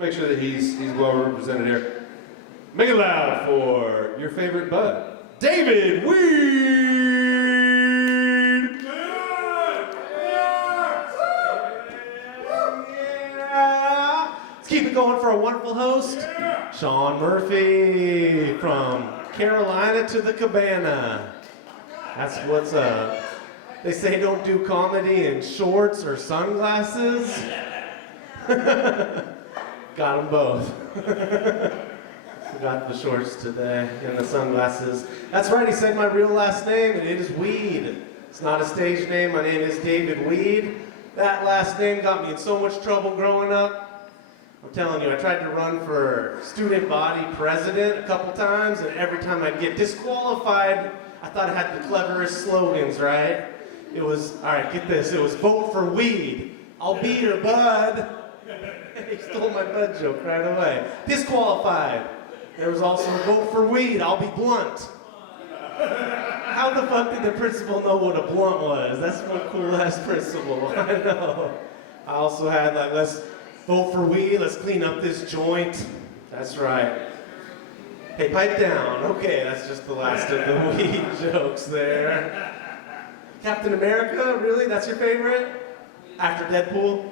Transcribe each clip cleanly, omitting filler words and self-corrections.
make sure that he's well represented here. Make it loud for your favorite bud, David Weed! Yeah. Let's keep it going for a wonderful host, Sean Murphy from Carolina to the Cabana. That's what's up. They say don't do comedy in shorts or sunglasses. Got them both. Forgot the shorts today and the sunglasses. That's right, he said my real last name, and it is Weed. It's not a stage name, my name is David Weed. That last name got me in so much trouble growing up. I'm telling you, I tried to run for student body president a couple times, and every time I'd get disqualified, I thought I had the cleverest slogans, right? It was, all right, get this, it was vote for Weed. I'll be your bud. He stole my bud joke right away. Disqualified. There was also vote for Weed, I'll be blunt. How the fuck did the principal know what a blunt was? That's one cool ass principal, I know. I also had like, let's vote for Weed, let's clean up this joint. That's right. Hey, pipe down. Okay, that's just the last of the Weed jokes there. Captain America, really? That's your favorite? After Deadpool?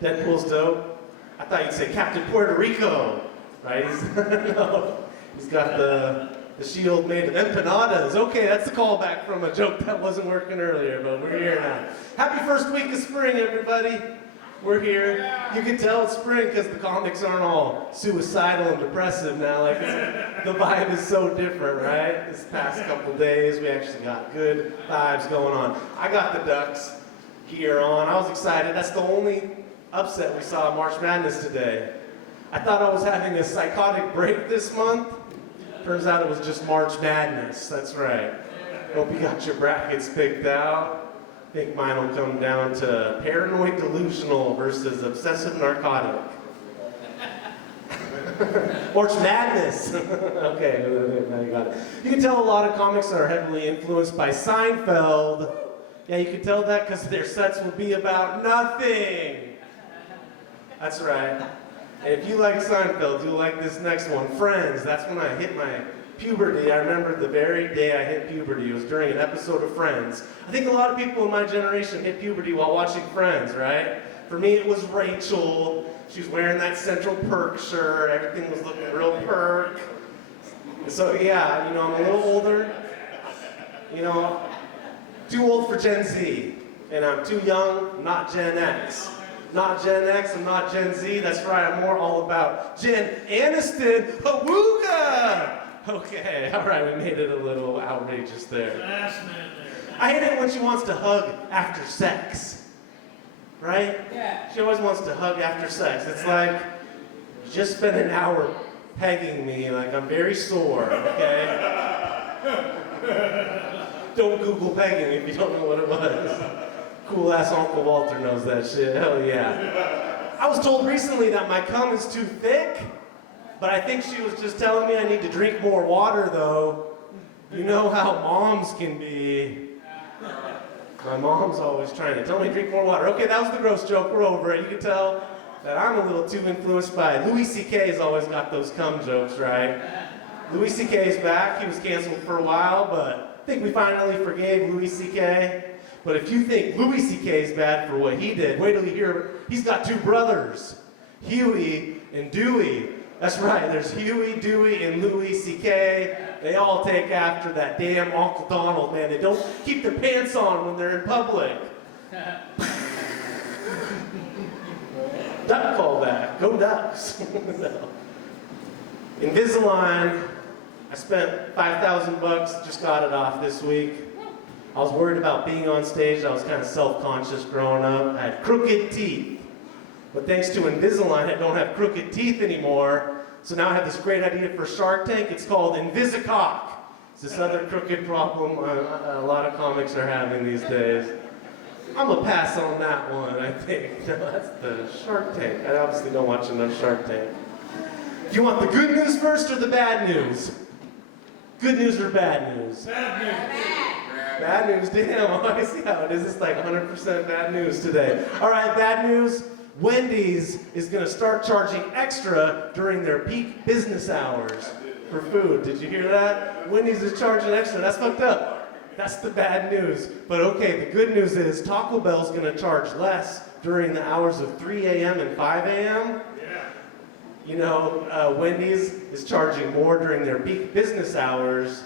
Deadpool's dope. I thought you'd say Captain Puerto Rico, right? No, he's got the shield made of empanadas. Okay, that's the callback from a joke that wasn't working earlier, but we're here now. Happy first week of spring, everybody. We're here. You can tell it's spring because the comics aren't all suicidal and depressive now. Like the vibe is so different, right? This past couple days, we actually got good vibes going on. I got the Ducks gear on. I was excited. That's the only upset we saw in March Madness today. I thought I was having a psychotic break this month. Turns out it was just March Madness. That's right. Hope you got your brackets picked out. I think mine will come down to paranoid delusional versus obsessive narcotic. March Madness. Okay, now you got it. You can tell a lot of comics are heavily influenced by Seinfeld. Yeah, you can tell that because their sets will be about nothing. That's right. And if you like Seinfeld, you'll like this next one, Friends. That's when I hit my puberty. I remember the very day I hit puberty. It was during an episode of Friends. I think a lot of people in my generation hit puberty while watching Friends, right? For me, it was Rachel. She was wearing that Central Perk shirt. Everything was looking real perk. So yeah, you know, I'm a little older. You know, too old for Gen Z. And I'm too young, not Gen X. Not Gen X, I'm not Gen Z. That's right, I'm more all about Jen Aniston. Awooga! Okay, all right, we made it a little outrageous there. I hate it when she wants to hug after sex. Right? Yeah. She always wants to hug after sex. It's like, you just spent an hour pegging me, like I'm very sore, okay? Don't Google pegging if you don't know what it was. Cool ass Uncle Walter knows that shit, hell yeah. I was told recently that my cum is too thick, but I think she was just telling me I need to drink more water though. You know how moms can be. My mom's always trying to tell me to drink more water. Okay, that was the gross joke, we're over it. You can tell that I'm a little too influenced by Louis C.K.'s always got those cum jokes, right? Louis C.K.'s back, he was canceled for a while, but I think we finally forgave Louis C.K. But if you think Louis C.K. is bad for what he did, wait till you hear, he's got two brothers, Huey and Dewey. That's right, there's Huey, Dewey, and Louis C.K. They all take after that damn Uncle Donald, man. They don't keep their pants on when they're in public. Duck callback, go Ducks. Invisalign, I spent $5,000, just got it off this week. I was worried about being on stage. I was kind of self-conscious growing up. I had crooked teeth. But thanks to Invisalign, I don't have crooked teeth anymore. So now I have this great idea for Shark Tank. It's called Invisicock. It's this other crooked problem a lot of comics are having these days. I'm gonna pass on that one, I think. No, that's the Shark Tank. I obviously don't watch enough Shark Tank. Do you want the good news first or the bad news? Good news or bad news? Bad news. Bad news, damn, I see how it is. It's like 100% bad news today. All right, bad news. Wendy's is going to start charging extra during their peak business hours for food. Did you hear that? Wendy's is charging extra. That's fucked up. That's the bad news. But okay, the good news is Taco Bell's going to charge less during the hours of 3 a.m. and 5 a.m. You know, Wendy's is charging more during their peak business hours,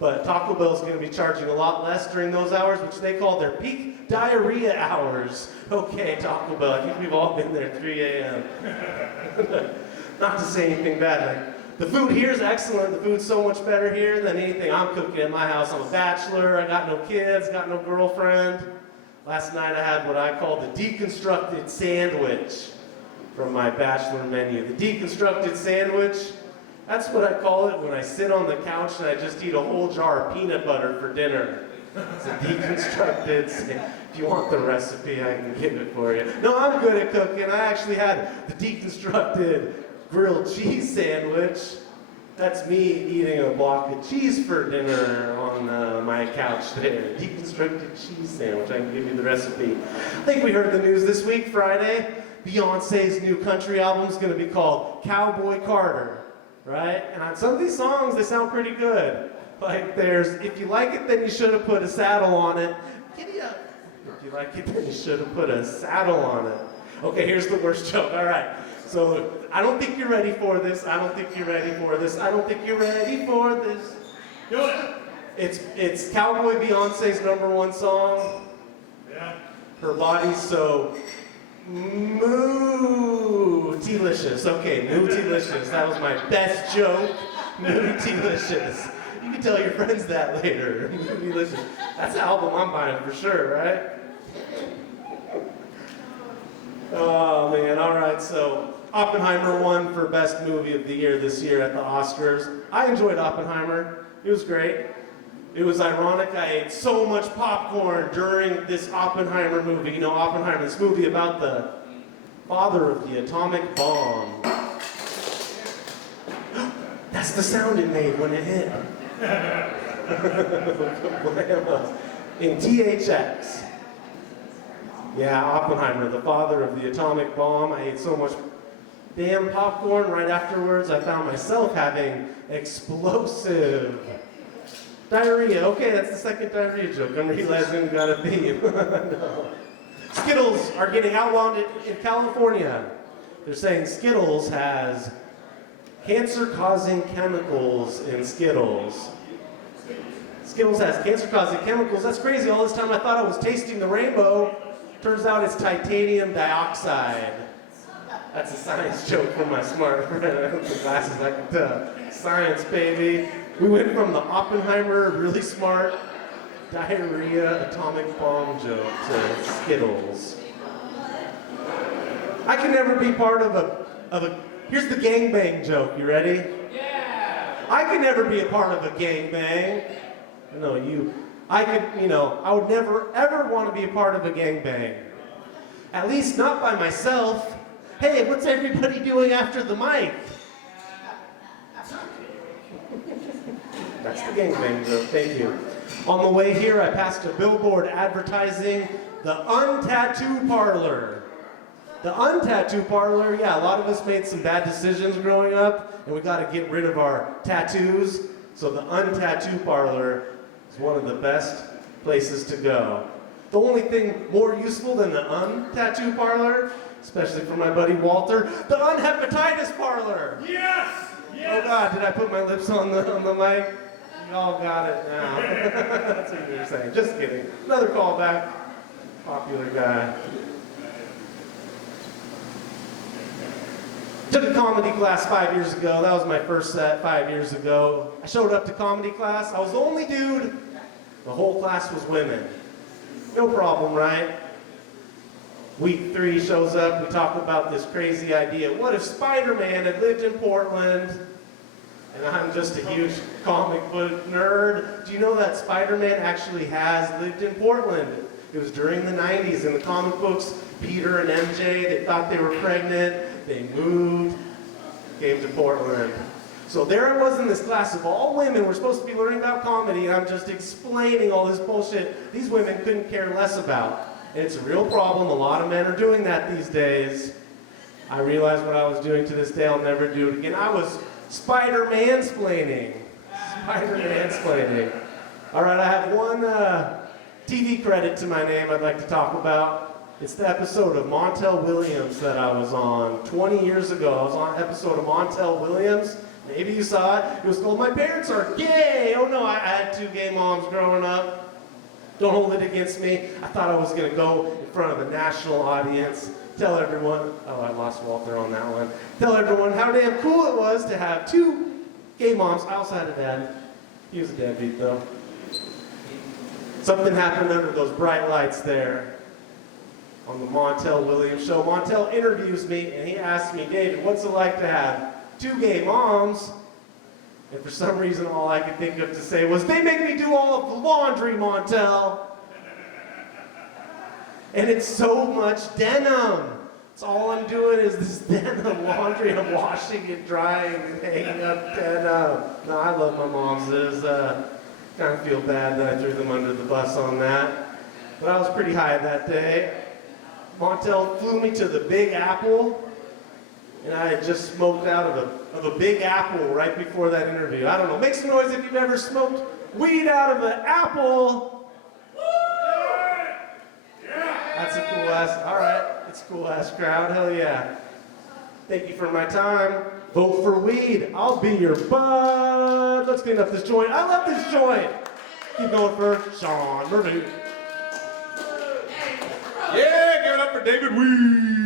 but Taco Bell's going to be charging a lot less during those hours, which they call their peak diarrhea hours. Okay, Taco Bell, I think we've all been there at 3 a.m. Not to say anything bad. Like, the food here is excellent. The food's so much better here than anything I'm cooking at my house. I'm a bachelor. I got no kids, got no girlfriend. Last night I had what I call the deconstructed sandwich from my bachelor menu. The deconstructed sandwich, that's what I call it when I sit on the couch and I just eat a whole jar of peanut butter for dinner. It's a deconstructed sandwich. If you want the recipe, I can give it for you. No, I'm good at cooking. I actually had the deconstructed grilled cheese sandwich. That's me eating a block of cheese for dinner on my couch there. Deconstructed cheese sandwich. I can give you the recipe. I think we heard the news this week, Friday. Beyonce's new country album is going to be called Cowboy Carter, right? And on some of these songs, they sound pretty good. Like there's, if you like it, then you should have put a saddle on it. Giddy up. If you like it, then you should have put a saddle on it. Okay, here's the worst joke. All right. So I don't think you're ready for this. I don't think you're ready for this. I don't think you're ready for this. Do it. It's Cowboy Beyonce's #1 song. Yeah. Her body's so moo-tilicious. Okay, moo-tilicious. That was my best joke. Moo-tilicious. You can tell your friends that later. Moo-tilicious. That's the album I'm buying for sure, right? Oh man, all right, so Oppenheimer won for Best Movie of the Year this year at the Oscars. I enjoyed Oppenheimer. It was great. It was ironic. I ate so much popcorn during this Oppenheimer movie. You know, Oppenheimer, this movie about the father of the atomic bomb. That's the sound it made when it hit. In THX. Yeah, Oppenheimer, the father of the atomic bomb. I ate so much damn popcorn right afterwards, I found myself having explosive diarrhea. Okay, that's the second diarrhea joke. I'm realizing we got a theme. No. Skittles are getting outlawed in California. They're saying Skittles has cancer-causing chemicals in Skittles. Skittles has cancer-causing chemicals. That's crazy. All this time I thought I was tasting the rainbow. Turns out it's titanium dioxide. That's a science joke from my smart friend. The glasses, I can tell. Science, baby. We went from the Oppenheimer, really smart, diarrhea, atomic bomb joke to Skittles. I can never be part of a, here's the gangbang joke, you ready? Yeah! I could never be a part of a gangbang. No, I would never ever want to be a part of a gangbang. At least not by myself. Hey, what's everybody doing after the mic? That's the gangbang joke, thank you. On the way here, I passed a billboard advertising the Untattoo Parlor. The Untattoo Parlor, yeah, a lot of us made some bad decisions growing up, and we got to get rid of our tattoos. So the Untattoo Parlor is one of the best places to go. The only thing more useful than the Untattoo Parlor, especially for my buddy Walter, the Unhepatitis Parlor. Yes! Yes! Oh God, did I put my lips on the mic? Y'all got it now. That's what you were saying. Just kidding. Another callback. Popular guy. Took a comedy class 5 years ago. That was my first set 5 years ago. I showed up to comedy class. I was the only dude. The whole class was women. No problem, right? Week 3 shows up. We talk about this crazy idea. What if Spider-Man had lived in Portland? And I'm just a huge comic book nerd. Do you know that Spider-Man actually has lived in Portland? It was during the 90s in the comic books. Peter and MJ, they thought they were pregnant. They moved, came to Portland. So there I was in this class of all women. We're supposed to be learning about comedy, and I'm just explaining all this bullshit these women couldn't care less about. It's a real problem. A lot of men are doing that these days. I realized what I was doing to this day. I'll never do it again. I was Spider-mansplaining. Spider-mansplaining. All right, I have one TV credit to my name I'd like to talk about. It's the episode of Montel Williams that I was on 20 years ago. I was on an episode of Montel Williams. Maybe you saw it. It was called My Parents Are Gay. Oh no, I had 2 gay moms growing up. Don't hold it against me. I thought I was going to go in front of a national audience, tell everyone, oh, I lost Walter on that one, tell everyone how damn cool it was to have 2 gay moms. I also had a dad. He was a deadbeat though. Something happened under those bright lights there on the Montel Williams show. Montel interviews me and he asks me, David, what's it like to have 2 gay moms? And for some reason, all I could think of to say was, they make me do all of the laundry, Montel. And it's so much denim. It's all I'm doing is this denim laundry. I'm washing it, drying, and hanging up denim. No, I love my moms. It was, kind of feel bad that I threw them under the bus on that. But I was pretty high that day. Montel flew me to the Big Apple. And I had just smoked out of a Big Apple right before that interview. I don't know. Make some noise if you've ever smoked weed out of an apple. That's a cool ass. All right. It's a cool ass crowd. Hell yeah. Thank you for my time. Vote for weed. I'll be your bud. Let's clean up this joint. I love this joint. Keep going for Sean Murphy. Yeah, give it up for David Weed.